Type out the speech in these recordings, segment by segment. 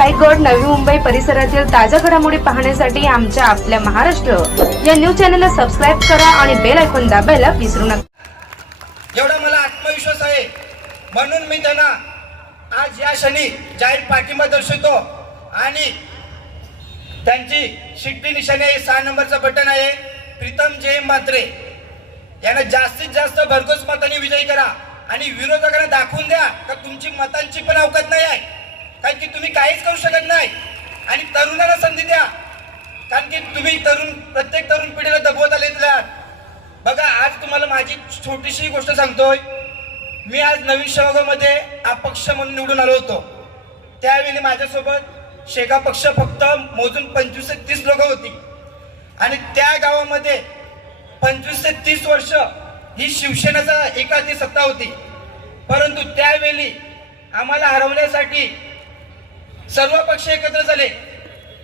रायगड नवी मुंबई परिसरातील ताज्या घडामोडी पाहण्यासाठी आमच्या आपल्या महाराष्ट्र या न्यूज चॅनलला सबस्क्राइब करा आणि बेल आयकॉन दाबायला विसरू नका। एवढा मला आत्मविश्वास आहे म्हणून मी त्यांना आज या क्षणी जाहीर पाठिंबा दर्शवतो आणि त्यांची शिट्टी निशाणी आहे 6 नंबरचं बटन आहे प्रीतम जय म्हात्रे यांना जास्तीत जास्त भरघोस मतांनी विजयी करा आणि विरोधकांना दाखवून द्या का तुमची मतांची पण अवकात नाही आहे, कारण की तुम्ही काहीच करू शकत नाही आणि तरुणांना संधी द्या, कारण की तुम्ही प्रत्येक तरुण पिढीला दबवत आलेले आहात। बघा आज तुम्हाला माझी छोटीशी गोष्ट सांगतोय। मी आज नवीन शेवगावमध्ये अपक्ष म्हणून निवडून आलो होतो। त्यावेळी माझ्यासोबत शेका पक्ष फक्त मोजून 25 ते 30 लोक होती आणि त्या गावामध्ये 25 ते 30 वर्ष ही शिवसेनेचा एकाधी सत्ता होती, परंतु त्यावेळी आम्हाला हरवण्यासाठी सर्व पक्ष एकत्र झाले।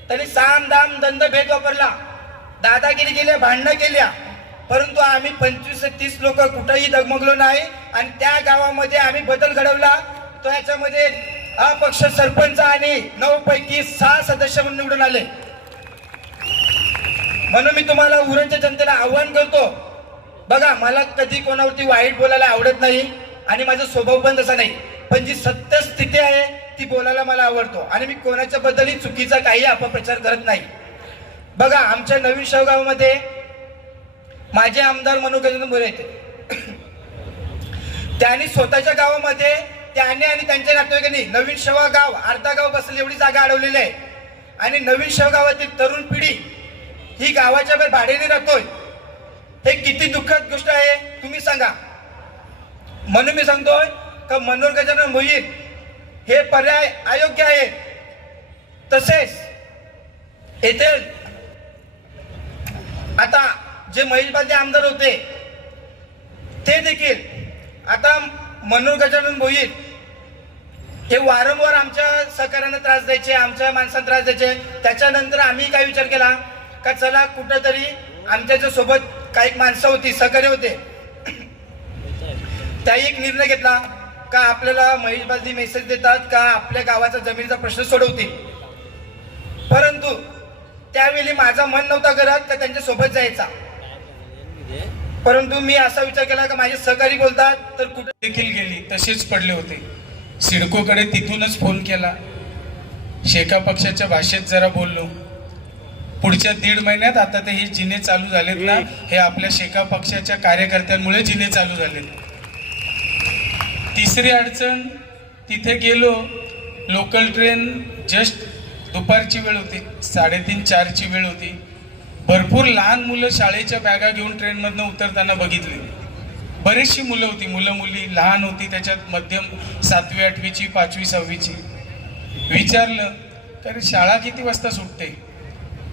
त्यांनी साम दाम दंड भेद वापरला, दादागिरी केल्या, भांडणं केल्या, परंतु आम्ही 25 ते 30 लोक कुठेही डगमगलो नाही आणि त्या गावामध्ये आम्ही बदल घडवला। तो याच्यामध्ये अपक्ष सरपंच आणि 9 पैकी 6 सदस्य म्हणून निवडून आले। म्हणून मी तुम्हाला उरणच्या जनतेला आव्हान करतो, बघा मला कधी कोणावरती वाईट बोलायला आवडत नाही आणि माझा स्वभाव पण तसा नाही, पण जी सत्य स्थिती आहे ती बोलायला मला आवडतो आणि मी कोणाच्या बद्दलही चुकीचा काही अपप्रचार करत नाही। बघा आमच्या नवीन शेवगावमध्ये माझे आमदार मनोगजन मोरे त्यांनी स्वतःच्या गावामध्ये त्याने आणि त्यांच्या नातेवाईकांनी नवीन शेवगाव अर्धा गाव बसले एवढी जागा अडवलेली आहे आणि नवीन शेवगावातील तरुण पिढी ही गावाच्या बाहेर भाड्याने राहतोय। हे किती दुःखद गोष्ट आहे तुम्ही सांगा। म्हणून मी सांगतोय का मनोहर गजानन मोहीर हे पर्याय अयोग्य आहे। तसेच येथे आता जे महेश बालदी आमदार होते ते देखील आता मनोहर गजानन मोहीर हे वारंवार आमच्या सहकार्याने त्रास द्यायचे, आमच्या माणसांना त्रास द्यायचे। त्याच्यानंतर आम्ही काय विचार केला का चला कुठंतरी आमच्या सोबत काही माणसं होती, सहकार्य होते, त्याही एक निर्णय घेतला का आपल्याला महेश बालदी मेसेज देतात का आपल्या गावाचा जमिनीचा प्रश्न सोडवतील, परंतु त्यावेळी माझा मन नव्हता करत का त्यांच्या सोबत जायचा, परंतु मी असा विचार केला का माझे सहकारी बोलतात तर कुठे देखील गेली तसेच पडले होते। सिडकोकडे तिथूनच फोन केला, शेका पक्षाच्या भाषेत जरा बोललो। पुढच्या 1.5 महिन्यात आता ते हे जिने चालू झालेत ना, हे आपल्या शेका पक्षाच्या कार्यकर्त्यांमुळे जिने चालू झालेत। तिसरी अडचण, तिथे गेलो, लोकल ट्रेन जस्ट दुपारची वेळ होती, 3:30-4ची वेळ होती। भरपूर लहान मुलं शाळेच्या बॅगा घेऊन ट्रेनमधनं उतरताना बघितली। बरीचशी मुलं होती, मुलं मुली लहान होती, त्याच्यात मध्यम 7वी 8वीची 5वी 6वीची। विचारलं तर शाळा किती वाजता सुटते?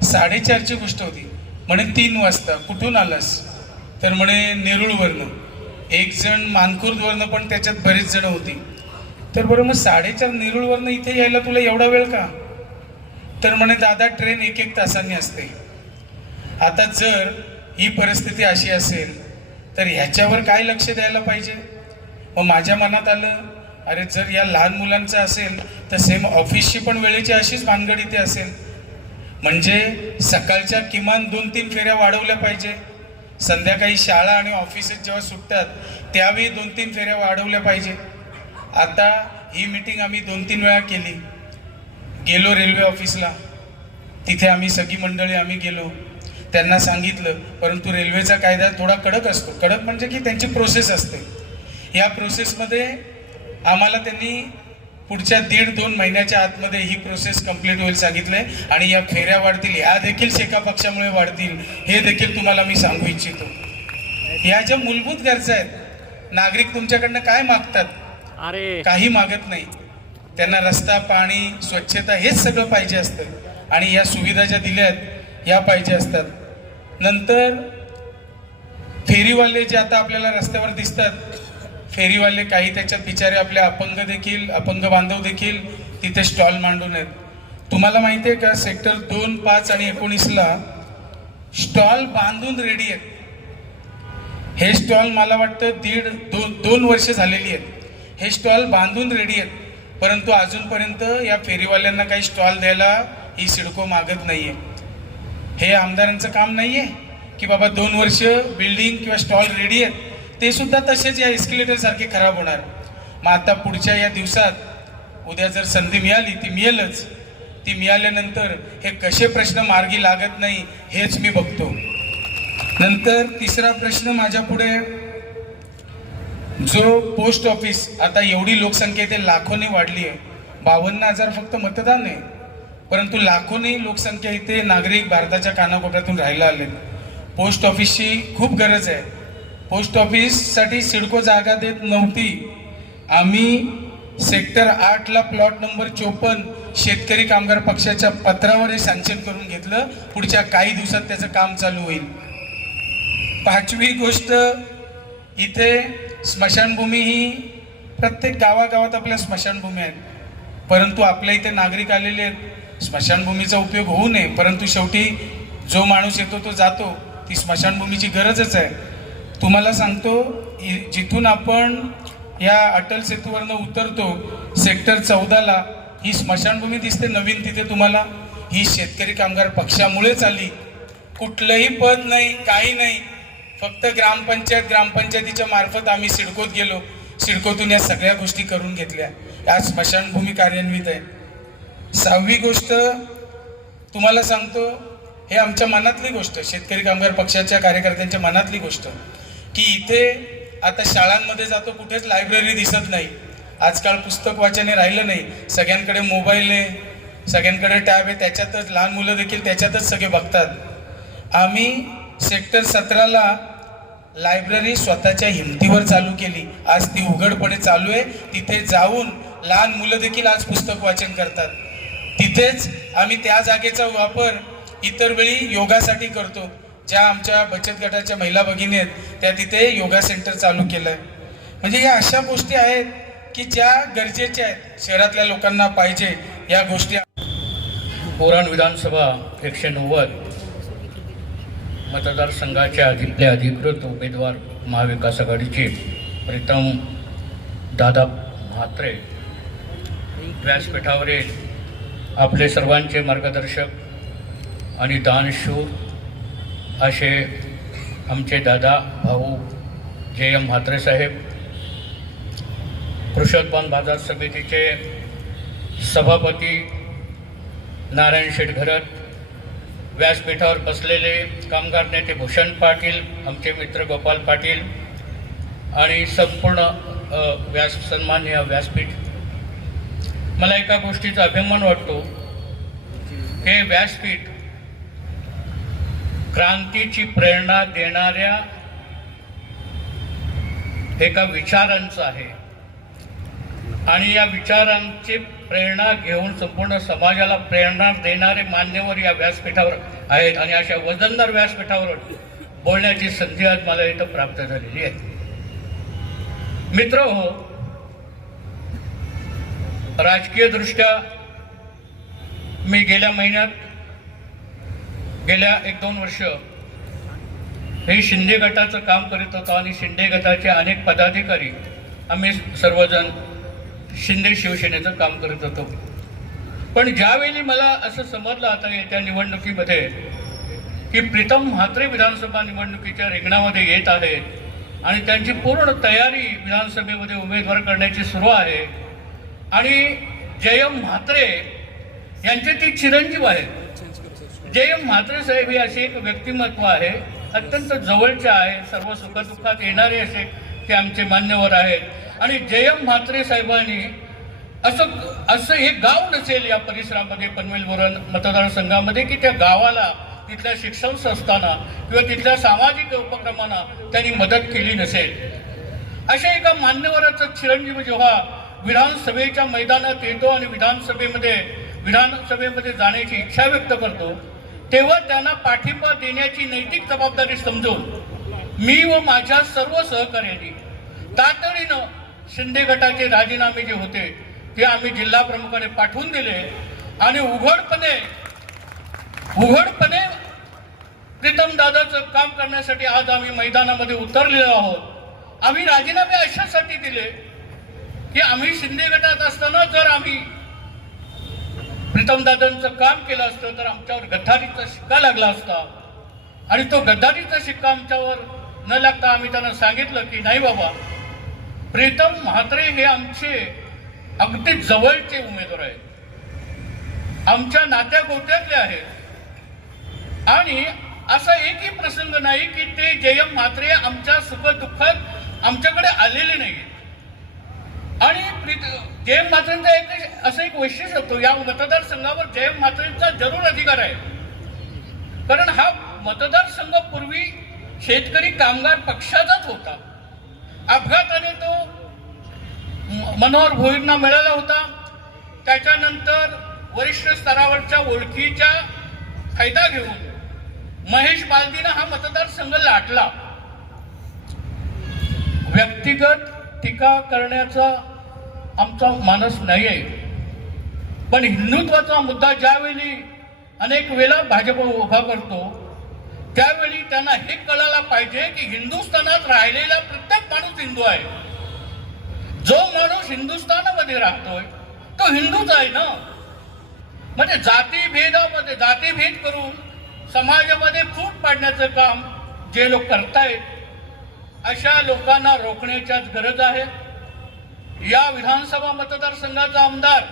4:30ची गोष्ट होती। म्हणे 3 वाजता। कुठून आलास? तर म्हणे नेरुळवरनं। एक जण मानखुर्दवरनं, पण त्याच्यात बरेच जण होती। तर बरं मग 4:30 नेरुळवरनं इथे यायला तुला एवढा वेळ का? तर म्हणे दादा ट्रेन 1-1 तासांनी असते। आता जर ही परिस्थिती अशी असेल तर ह्याच्यावर काय लक्ष द्यायला पाहिजे? मग माझ्या मनात आलं, अरे जर या लहान मुलांचं असेल तर सेम ऑफिसची पण वेळेची अशीच भानगड इथे असेल, म्हणजे सकाळच्या किमान 2-3 फेऱ्या वाढवल्या पाहिजे, संध्याकाळी शाळा आणि ऑफिसेस जेव्हा सुटतात त्यावेळी 2-3 फेऱ्या वाढवल्या पाहिजे। आता ही मीटिंग आम्ही 2-3 वेळा केली। गेलो रेल्वे ऑफिसला, तिथे आम्ही सगळी मंडळी आम्ही गेलो, त्यांना सांगितलं, परंतु रेल्वेचा कायदा थोडा कडक असतो। कडक म्हणजे की त्यांची प्रोसेस असते, या प्रोसेसमध्ये आम्हाला त्यांनी पुढच्या 1.5-2 महिन्याच्या आतमध्ये ही प्रोसेस कंप्लीट होईल सांगितलंय आणि या फेऱ्या वाढतील, या देखील शेका पक्षामुळे वाढतील, हे देखील तुम्हाला मी सांगू इच्छितो। या ज्या मूलभूत गरजा आहेत, नागरिक तुमच्याकडनं काय मागतात? काही मागत नाही, त्यांना रस्ता, पाणी, स्वच्छता हेच सगळं पाहिजे असतं आणि या सुविधा ज्या दिल्यात या पाहिजे असतात। नंतर फेरीवाले जे आता आपल्याला रस्त्यावर दिसतात, फेरीवाले काही त्याच्यात बिचारे आपले अपंग बांधव देखील तिथे स्टॉल मांडून आहेत। तुम्हाला माहिती आहे का, सेक्टर 2, 5 आणि 19ला स्टॉल बांधून रेडी आहेत। हे स्टॉल मला वाटतं 2 वर्ष झालेली आहेत, हे स्टॉल बांधून रेडी आहेत परंतु अजूनपर्यंत या फेरीवाल्यांना काही स्टॉल द्यायला ही सिडको मागत नाही आहे. हे आमदारांचं काम नाही आहे की बाबा 2 वर्ष बिल्डिंग किंवा स्टॉल रेडी आहेत, ते सुद्धा तसेच या एस्केलेटरसारखे खराब होणार. मग आता पुढच्या या दिवसात उद्या जर संधी मिळाली ती मिळेलच. ती मिळाल्यानंतर हे कसे प्रश्न मार्गी लागत नाही हेच मी बघतो. नंतर तिसरा प्रश्न माझ्या पुढे, जो पोस्ट ऑफिस, आता एवढी लोकसंख्या इथे लाखोनी वाढली आहे. 52,000 फक्त मतदान आहे, परंतु लाखोनी लोकसंख्या इथे नागरिक भारताच्या कानाकोपऱ्यातून राहायला आले. पोस्ट ऑफिसची खूप गरज आहे. पोस्ट ऑफिससाठी सिडको जागा देत नव्हती. आम्ही सेक्टर 8ला प्लॉट नंबर 54 शेतकरी कामगार पक्षाच्या पत्रावर हे सँक्शन करून घेतलं. पुढच्या काही दिवसात त्याचं काम चालू होईल. 5वी गोष्ट, इथे स्मशानभूमी ही प्रत्येक गावागावात आपल्या स्मशानभूमी आहेत, परंतु आपल्या इथे नागरिक आलेले आहेत. स्मशानभूमीचा उपयोग होऊ नये, परंतु शेवटी जो माणूस येतो तो जातो. ती स्मशानभूमीची गरजच आहे. तुम्हाला सांगतो, जिथून आपण या अटल सेतूवरनं उतरतो सेक्टर 14ला ही स्मशानभूमी दिसते नवीन तिथे तुम्हाला. ही शेतकरी कामगार पक्षामुळेच आली. कुठलंही पद नाही, काही नाही, फक्त ग्रामपंचायतीच्या मार्फत आम्ही सिडकोत गेलो. सिडकोतून या सगळ्या गोष्टी करून घेतल्या. या स्मशानभूमी कार्यान्वित आहे. 6वी गोष्ट तुम्हाला सांगतो, हे आमच्या मनातली गोष्ट, शेतकरी कामगार पक्षाच्या कार्यकर्त्यांच्या मनातली गोष्ट, की इथे आता शाळांमध्ये जातो, कुठेच लायब्ररी दिसत नाही. आजकाल पुस्तक वाचन हे राहिलं नाही. सगळ्यांकडे मोबाईल आहे, सगळ्यांकडे टॅब आहे, त्याच्यातच लहान मुलं देखील त्याच्यातच सगळे बघतात. आम्ही सेक्टर 17ला लायब्ररी स्वतःच्या हिमतीवर चालू केली. आज ती उघडपणे चालू आहे. तिथे जाऊन लहान मुलं देखील आज पुस्तक वाचन करतात. तिथेच आम्ही त्या जागेचा वापर इतर वेळी योगासाठी करतो. ज्या आमच्या बचत गटाच्या महिला भगिनी आहेत त्या तिथे योगा सेंटर चालू केलं आहे. म्हणजे या अशा गोष्टी आहेत की ज्या गरजेच्या आहेत, शहरातल्या लोकांना पाहिजे या गोष्टी. बोरान विधानसभा 190 मतदारसंघाच्या अधिकृत उमेदवार महाविकास आघाडीचे प्रीतम दादा म्हात्रे व्यासपीठावरील आपले सर्वांचे मार्गदर्शक आणि दानशूर असे आमचे दादा भाऊ JM म्हात्रे साहेब, पुरुषोत्तम बाजार समितीचे सभापती नारायण शेठ घरत, व्यासपीठावर बसलेले कामगार नेते भूषण पाटील, आमचे मित्र गोपाल पाटील आणि संपूर्ण सन्माननीय व्यासपीठ. मला एका गोष्टीचा अभिमान वाटतो, हे व्यासपीठ क्रांतीची प्रेरणा देणाऱ्या एका विचारांचं आहे आणि या विचारांची प्रेरणा घेऊन संपूर्ण समाजाला प्रेरणा देणारे मान्यवर या व्यासपीठावर आहेत आणि अशा वजनदार व्यासपीठावर बोलण्याची संधी आज मला इथं प्राप्त झालेली आहे. मित्र हो, राजकीय दृष्ट्या मी गेल्या महिन्यात, गेल्या 1-2 वर्ष हे शिंदे गटाचं काम करीत होतो आणि शिंदे गटाचे अनेक पदाधिकारी आम्ही सर्वजण शिंदे शिवसेनेचं काम करत होतो. पण ज्यावेळी मला असं समजलं आता येत्या निवडणुकीमध्ये की प्रीतम म्हात्रे विधानसभा निवडणुकीच्या रिंगणामध्ये येत आहेत आणि त्यांची पूर्ण तयारी विधानसभेमध्ये उमेदवार करण्याची सुरू आहे आणि JM म्हात्रे यांचे ती चिरंजीव आहेत. JM म्हात्रे साहेब हे असे एक व्यक्तिमत्व आहे, अत्यंत जवळचे आहे, सर्व सुखदुःखात येणारे असे ते आमचे मान्यवर आहेत आणि JM म्हात्रे साहेबांनी असं एक गाव नसेल या परिसरामध्ये, पनवेल बोरन मतदारसंघामध्ये, की त्या गावाला तिथल्या शिक्षण संस्थांना किंवा तिथल्या सामाजिक उपक्रमांना त्यांनी मदत केली नसेल. अशा एका मान्यवराचा चिरंजीव जेव्हा विधानसभेच्या मैदानात येतो आणि विधानसभेमध्ये जाण्याची इच्छा व्यक्त करतो, तेव्हा त्यांना पाठिंबा देण्याची नैतिक जबाबदारी समजून मी व माझ्या सर्व सहकार्यांनी तातडीनं शिंदे गटाचे राजीनामे जे होते ते आम्ही जिल्हा प्रमुखाने पाठवून दिले आणि उघडपणे प्रीतम दादाचं काम करण्यासाठी आज आम्ही मैदानामध्ये उतरलेलो आहोत. आम्ही राजीनामे अशासाठी दिले की आम्ही शिंदे गटात असताना जर आम्ही प्रीतमदादांचं काम केलं असतं तर आमच्यावर गद्दारीचा शिक्का लागला असता, आणि तो गद्दारीचा शिक्का आमच्यावर न लागता आम्ही त्यांना सांगितलं की नाही बाबा, प्रीतम म्हात्रे हे आमचे अगदी जवळचे उमेदवार आहेत, आमच्या नात्या गोत्यातले आहेत, आणि असा एकही प्रसंग नाही की ते जयम म्हात्रे आमच्या सुखदुःखात आमच्याकडे आलेले नाहीत. आणि जयम म्हात्रेंचा एक असं एक वैशिष्ट्य होतं, या मतदारसंघावर जयम म्हात्रेंचा जरूर अधिकार आहे, कारण हा मतदारसंघ पूर्वी शेतकरी कामगार पक्षाचाच होता. अपघाताने तो मनोहर भोईरना मिळाला होता. त्याच्यानंतर वरिष्ठ स्तरावरच्या ओळखीचा फायदा घेऊन महेश बालदीनं हा मतदारसंघ लाटला. व्यक्तिगत टीका करण्याचा आमचा मानस नाही आहे, पण हिंदुत्वाचा मुद्दा ज्यावेळी अनेक वेळा भाजप उभा करतो त्यावेळी त्यांना हे कळायला पाहिजे की हिंदुस्थानात राहिलेला प्रत्येक माणूस हिंदू आहे. जो माणूस हिंदुस्थानामध्ये राहतोय तो हिंदूच आहे ना. म्हणजे जातीभेदामध्ये जातीभेद करून समाजामध्ये फूट पाडण्याचं काम जे लोक करतायत अशा लोकांना रोखण्याच्याच गरज आहे. या विधानसभा मतदारसंघाचा आमदार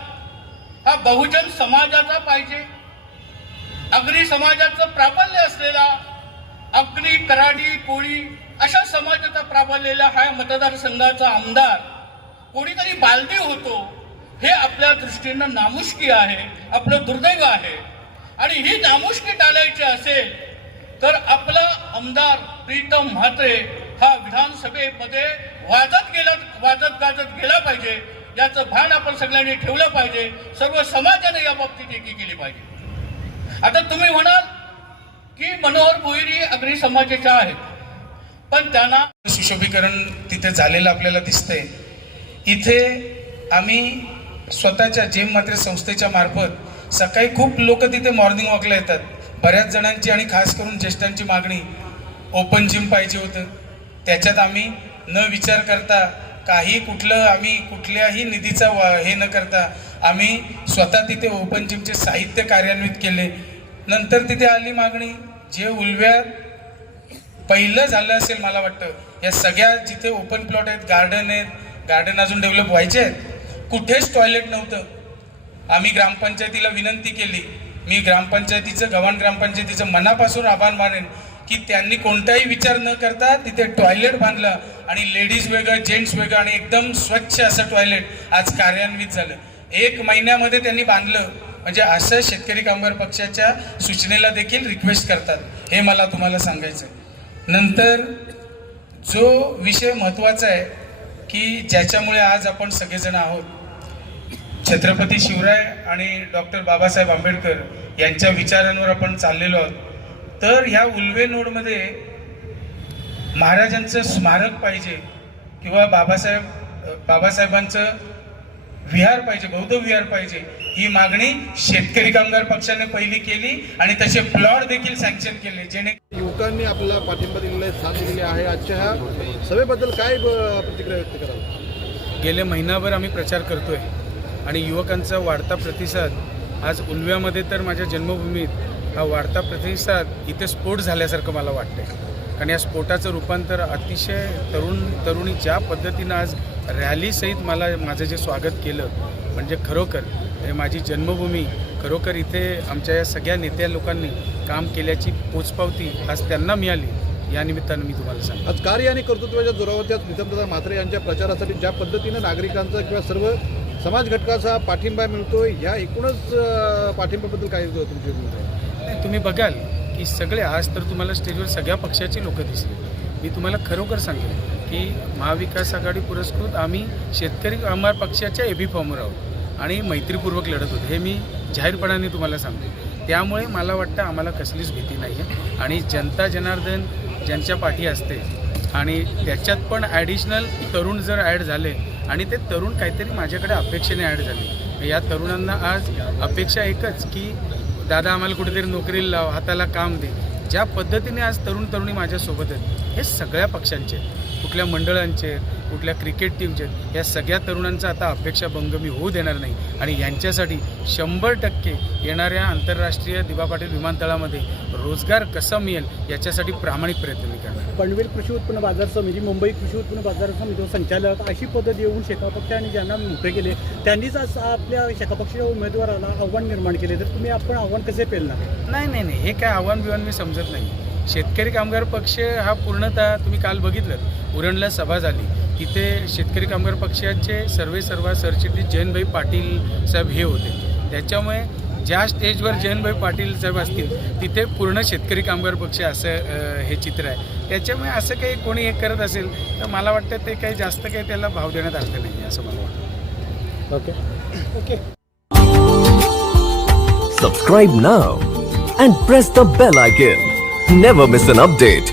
हा बहुजन समाजाचा पाहिजे, आगरी समाजाचं प्राबल्य असलेला, आगरी, कराडी, कोळी अशा समाजाचा प्राबल्यला हा मतदारसंघाचा आमदार कोणीतरी बालदी होतो, हे आपल्या दृष्टीनं नामुष्की आहे, आपलं दुर्दैव आहे. आणि ही नामुष्की टाळायची असेल तर आपला आमदार प्रीतम म्हात्रे हा विधानसभेमध्ये वाजत गाजत गेला पाहिजे, याचं भान आपण सगळ्यांनी ठेवलं पाहिजे. सर्व समाजाने या बाबतीत एकी केली पाहिजे. आता तुम्ही म्हणाल की मनोहर भोईर आगरी समाजाचे आहेत, पण त्यांना सुशोभीकरण तिथे झालेलं आपल्याला दिसतंय. इथे आम्ही स्वतःच्या जेम म्हात्रे संस्थेच्या मार्फत सकाळी खूप लोक तिथे मॉर्निंग वॉकला येतात. बऱ्याच जणांची आणि खास करून ज्येष्ठांची मागणी ओपन जिम पाहिजे होतं. त्याच्यात आम्ही न विचार करता आम्ही कुठल्याही निधीचा हे न करता आम्ही स्वतः तिथे ओपन जिमचे साहित्य कार्यान्वित केले. नंतर तिथे आली मागणी, जे उलव्यात पहिलं झालं असेल मला वाटतं, या सगळ्या जिथे ओपन प्लॉट आहेत, गार्डन अजून डेव्हलप व्हायचे आहेत, कुठेच टॉयलेट नव्हतं. आम्ही ग्रामपंचायतीला विनंती केली. मी गव्हाण ग्रामपंचायतीचं मनापासून आभार मानेन की त्यांनी कोणताही विचार न करता तिथे टॉयलेट बांधलं आणि लेडीज वेगळं, जेंट्स वेगळं आणि एकदम स्वच्छ असं टॉयलेट आज कार्यान्वित झालं. 1 महिन्यामध्ये त्यांनी बांधलं. म्हणजे असं शेतकरी कामगार पक्षाच्या सूचनेला देखील रिक्वेस्ट करतात, हे मला तुम्हाला सांगायचं आहे. नंतर जो विषय महत्त्वाचा आहे की ज्याच्यामुळे आज आपण सगळेजण आहोत, छत्रपती शिवराय आणि डॉक्टर बाबासाहेब आंबेडकर यांच्या विचारांवर आपण चाललेलो आहोत. तर ह्या उल्वे नोडमध्ये महाराजांचं स्मारक पाहिजे किंवा बाबासाहेबांचं विहार पाहिजे, बौद्ध विहार पाहिजे, ही मागणी शेतकरी कामगार पक्षाने पहिली केली आणि तसे प्लॉट देखील सँक्शन केले. जेणे युवकांनी आपल्याला पाठिंबा दिलेला आहे, साथ दिलेली आहे. आजच्या ह्या सभेबद्दल काय प्रतिक्रिया व्यक्त कराल? गेले महिनाभर आम्ही प्रचार करतोय आणि युवकांचा वाढता प्रतिसाद आज उल्व्यामध्ये, तर माझ्या जन्मभूमीत हा वाढता प्रतिसाद इथे स्फोट झाल्यासारखं मला वाटतंय. कारण या स्फोटाचं रूपांतर अतिशय तरुणी ज्या पद्धतीनं आज रॅलीसहित माझं जे स्वागत केलं, म्हणजे खरोखर हे माझी जन्मभूमी, खरोखर इथे आमच्या या सगळ्या नेत्या लोकांनी काम केल्याची पोचपावती आज त्यांना मिळाली. या निमित्तानं मी तुम्हाला सांगतो, आज कार्य आणि कर्तृत्वाच्या जोरावर प्रीतमदादा म्हात्रे यांच्या प्रचारासाठी ज्या पद्धतीनं नागरिकांचा किंवा सर्व समाज घटकाचा पाठिंबा मिळतोय, ह्या एकूणच पाठिंब्याबद्दल काय तुमची भूमिका आहे? तुम्ही बघाल की सगळे आज तर तुम्हाला स्टेजवर सगळ्या पक्षाची लोक दिसली. मी तुम्हाला खरोखर सांगेन की महाविकास आघाडी पुरस्कृत आम्ही शेतकरी कामगार पक्षाच्या एबी फॉर्मवर आहोत आणि मैत्रीपूर्वक लढत होतो, हे मी जाहीरपणाने तुम्हाला सांगतो. त्यामुळे मला वाटतं आम्हाला कसलीच भीती नाही आहे. आणि जनता जनार्दन ज्यांच्या पाठी असते आणि त्याच्यात पण ॲडिशनल तरुण जर ॲड झाले आणि ते तरुण काहीतरी माझ्याकडे अपेक्षेने ॲड झाले, या तरुणांना आज अपेक्षा एकच की दादा आम्हाला कुठेतरी नोकरीला लाव, हाताला काम दे. ज्या पद्धतीने आज तरुणी माझ्यासोबत आहेत, हे सगळ्या पक्षांचे, कुठल्या मंडळांचे, कुठल्या क्रिकेट टीमचे आहेत, या सगळ्या तरुणांचा आता अपेक्षाभंग मी होऊ देणार नाही आणि यांच्यासाठी 100% येणाऱ्या आंतरराष्ट्रीय दिबा पाटील विमानतळामध्ये रोजगार कसा मिळेल याच्यासाठी प्रामाणिक प्रयत्न मी करणार. पनवेल कृषी उत्पन्न बाजार समिती, मुंबई कृषी उत्पन्न बाजार समिती संचालक अशी पद्धत येऊन शेकापक्षाने ज्यांना मोठे केले त्यांनीच आज आपल्या शेकापक्षाच्या उमेदवाराला आव्हान निर्माण केले, तर तुम्ही आपण आव्हान कसे पेलणार? नाही, हे काय आव्हान बिव्हान मी समजत नाही. शेतकरी कामगार पक्ष हा पूर्णतः तुम्ही काल बघितलं उरणला सभा झाली, तिथे शेतकरी कामगार पक्षाचे सर्व सरचिटणीस जयंतभाई पाटील साहेब हे होते. त्याच्यामुळे ज्या स्टेजवर जयंतभाई पाटील साहेब असतील तिथे पूर्ण शेतकरी कामगार पक्ष असं हे चित्र आहे. त्याच्यामुळे असं काही कोणी हे करत असेल तर मला वाटतं ते काही जास्त काही त्याला भाव देण्यात आलं नाही असं मला वाटतं. Okay. Subscribe now and press the bell icon. Never miss an update.